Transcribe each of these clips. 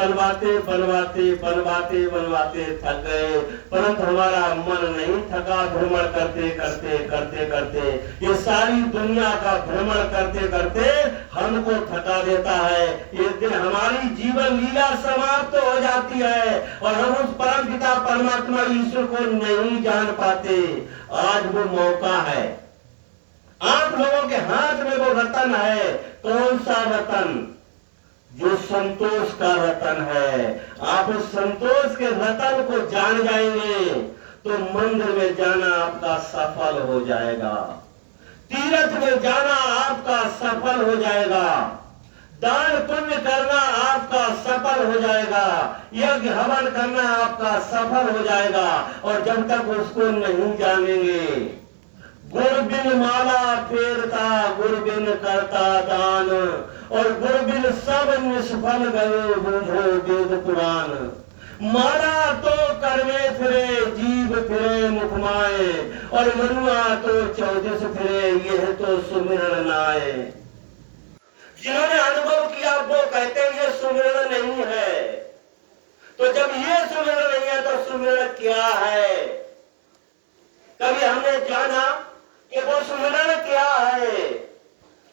बनवाते बनवाते बनवाते बनवाते थक गए, परंतु हमारा मन नहीं थका। भ्रमण करते करते करते करते ये सारी दुनिया का भ्रमण करते करते हमको थका देता है। एक दिन हमारी जीवन लीला समाप्त हो जाती है और हम उस परम पिता परमात्मा ईश्वर को नहीं जान पाते। आज वो मौका है, आप लोगों के हाथ में वो रतन है। कौन सा रतन? जो संतोष का रतन है। आप उस संतोष के रतन को जान जाएंगे तो मंदिर में जाना आपका सफल हो जाएगा, तीर्थ में जाना आपका सफल हो जाएगा, दान पुण्य करना आपका सफल हो जाएगा, यज्ञ हवन करना आपका सफल हो जाएगा। और जब तक उसको नहीं जानेंगे, गुर बिन माला फेरता गुर बिन करता दान, और गुर बिन सब निष्फल गए बूझो वेद पुराण। माला तो करवे फिरे जीव फिरे मुखमाए, और मनुआ तो 14 फिरे यह तो सुमिरन नाए। जिन्होंने अनुभव किया वो कहते हैं ये सुमिरन नहीं है। तो जब ये सुमिरन नहीं है तो सुमिरन क्या है? कभी हमने जाना कि वो सुमिरन क्या है?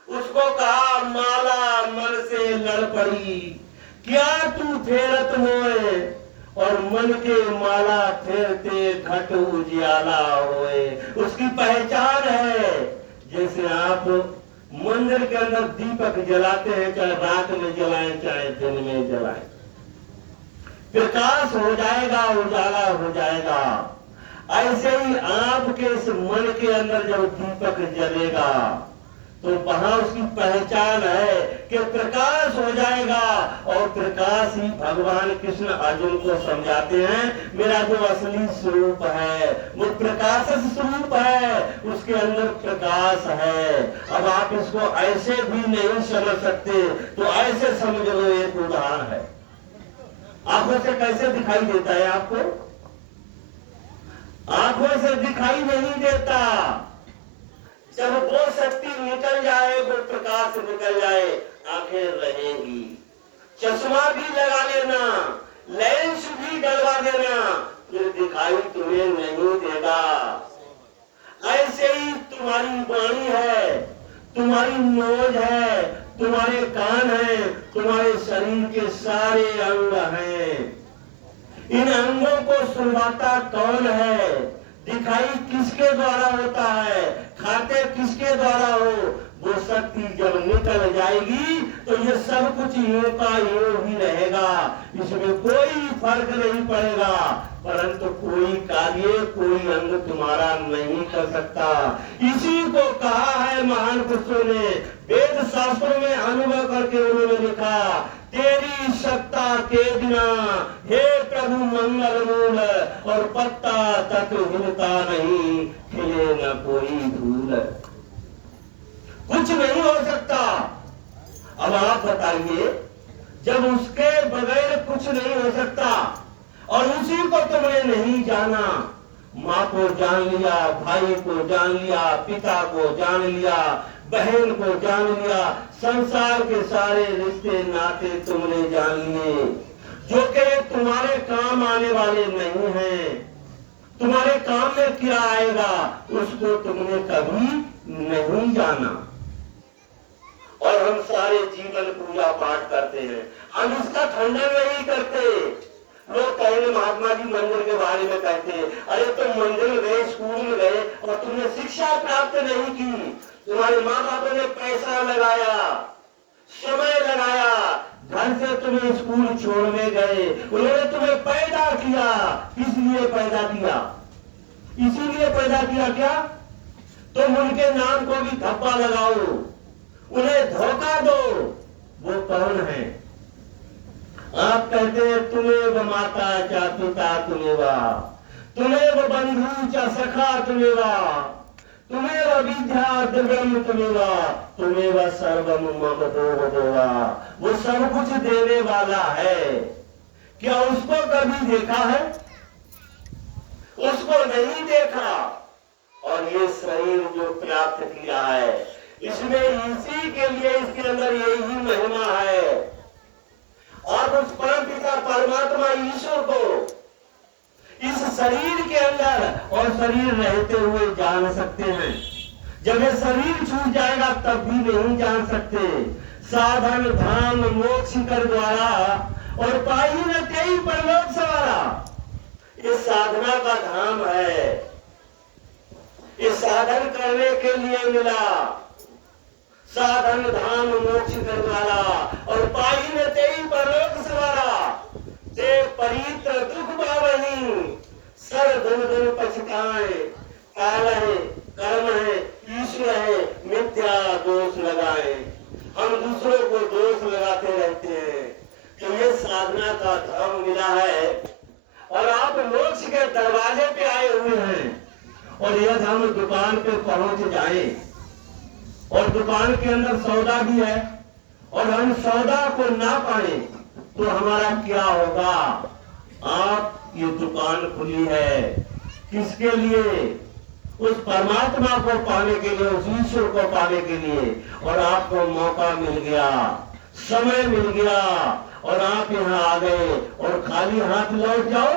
उसको कहा माला मन से लड़ पड़ी, क्या तू फेरत मोए, और मन के माला फेरते घट उजियाला होए। उसकी पहचान है। जैसे आप मंदिर के अंदर दीपक जलाते हैं, चाहे रात में जलाएं चाहे दिन में जलाएं, प्रकाश हो जाएगा, उजाला हो जाएगा। ऐसे ही आपके इस मन के अंदर जब दीपक जलेगा तो वहां उसकी पहचान है कि प्रकाश हो जाएगा। और प्रकाश ही भगवान कृष्ण अर्जुन को समझाते हैं, मेरा जो असली स्वरूप है वो प्रकाश स्वरूप है, उसके अंदर प्रकाश है। अब आप इसको ऐसे भी नहीं समझ सकते तो ऐसे समझ लो, एक उदाहरण है। आंखों से कैसे दिखाई देता है आपको? आंखों से दिखाई नहीं देता। जब वो शक्ति निकल जाए, वो प्रकाश निकल जाए, आंखें रहेंगी। चश्मा भी लगा लेना, लेंस भी डलवा देना, फिर दिखाई तुम्हें नहीं देगा। ऐसे ही तुम्हारी वाणी है, तुम्हारी नोज है, तुम्हारे कान है, तुम्हारे शरीर के सारे अंग हैं। इन अंगों को सुनवाता कौन है? दिखाई किसके द्वारा होता है? खाते किसके द्वारा हो? वो शक्ति जब निकल जाएगी तो ये सब कुछ यूं का यूं ही रहेगा, इसमें कोई फर्क नहीं पड़ेगा। परंतु कोई कार्य कोई अंग तुम्हारा नहीं कर सकता। इसी को कहा है महान पुरुषों ने, वेद शास्त्रों में अनुभव करके उन्होंने लिखा, तेरी सत्ता के बिना हे प्रभु मंगल मूल, और पत्ता तक हिलता नहीं, खिले न कोई धूल। कुछ नहीं हो सकता। अब आप बताइए, जब उसके बगैर कुछ नहीं हो सकता और उसी को तुमने नहीं जाना, माँ को जान लिया, भाई को जान लिया, पिता को जान लिया, बहन को जान लिया, संसार के सारे रिश्ते नाते तुमने जान लिए, जो कि तुम्हारे काम आने वाले नहीं हैं। तुम्हारे काम में क्या आएगा उसको तुमने कभी नहीं जाना। और हम सारे जीवन पूजा पाठ करते हैं, हम इसका खंडन नहीं करते। लोग कहेंगे महात्मा जी मंदिर के बारे में कहते हैं, अरे तुम मंदिर गए, स्कूल में गए और तुमने शिक्षा प्राप्त नहीं की, तुम्हारे माँ बाप ने पैसा लगाया, समय लगाया, घर से तुम्हें स्कूल छोड़ने गए, उन्होंने तुम्हें पैदा किया। किस लिए पैदा किया? इसीलिए पैदा किया क्या? तुम उनके नाम को भी धब्बा लगाओ, उन्हें धोखा दो। वो कौन है? आप कहते हैं तुम्हें माता चा पिता तुम्हें तुम्हें बंधु चा सखा तुम्हें तुम्हें विद्या दिव्यम तुम्हें सर्वम मम देवा। वो सब कुछ देने वाला है। क्या उसको कभी देखा है? उसको नहीं देखा। और ये शरीर जो प्राप्त किया है, इसमें इसी के लिए इसके अंदर यही महिमा है। और उस परम पिता और शरीर रहते हुए जान सकते हैं। जब ये शरीर छूट जाएगा तब भी नहीं जान सकते। साधन धाम मोक्ष कर द्वारा और पाई न तेई परलोक सवारा। ये साधना का धाम है, ये साधन करने के लिए मिला। साधन धाम मोक्ष कर द्वारा और पाई न तेई परलोक सवारा। ते परित्र दुख पावनी सर धुन धुन पछताए। काल है, कर्म है, ईश्वर है, मिथ्या दोष लगाए। हम दूसरों को दोष लगाते रहते हैं। तो ये साधना का धाम मिला है और आप मोक्ष के दरवाजे पे आए हुए हैं। और यदि हम दुकान पे पहुंच जाए और दुकान के अंदर सौदा भी है और हम सौदा को ना पाए तो हमारा क्या होगा? आप ये दुकान खुली है किसके लिए? उस परमात्मा को पाने के लिए, उस ईश्वर को पाने के लिए। और आपको मौका मिल गया, समय मिल गया और आप यहाँ आ गए और खाली हाथ लौट जाओ,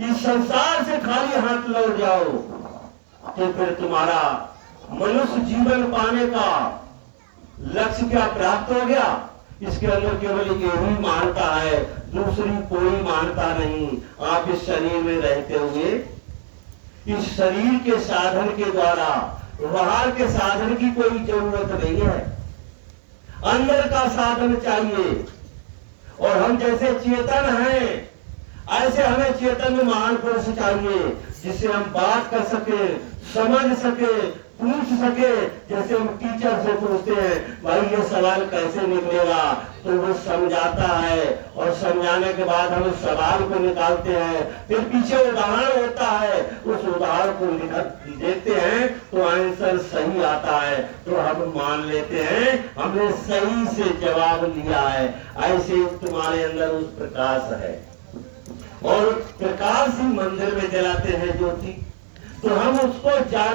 इस संसार से खाली हाथ लौट जाओ, तो फिर तुम्हारा मनुष्य जीवन पाने का लक्ष्य क्या प्राप्त हो गया? इसके अंदर केवल यही मानता है, दूसरी कोई मानता नहीं। आप इस शरीर में रहते हुए इस शरीर के साधन के द्वारा बाहर के साधन की कोई जरूरत नहीं है, अंदर का साधन चाहिए। और हम जैसे चेतन हैं ऐसे हमें चेतन में महान पुरुष चाहिए जिससे हम बात कर सके, समझ सके, पूछ सके। जैसे हम टीचर से पूछते हैं भाई ये सवाल कैसे निकलेगा, तो वो समझाता है और समझाने के बाद हम उस सवाल को निकालते हैं। फिर पीछे उदाहरण होता है, उस उदाहरण को देते हैं तो आंसर सही आता है, तो हम मान लेते हैं हमने सही से जवाब लिया है। ऐसे तुम्हारे अंदर उस प्रकाश है और प्रकाश ही मंदिर में जलाते हैं ज्योति, तो हम उसको जाने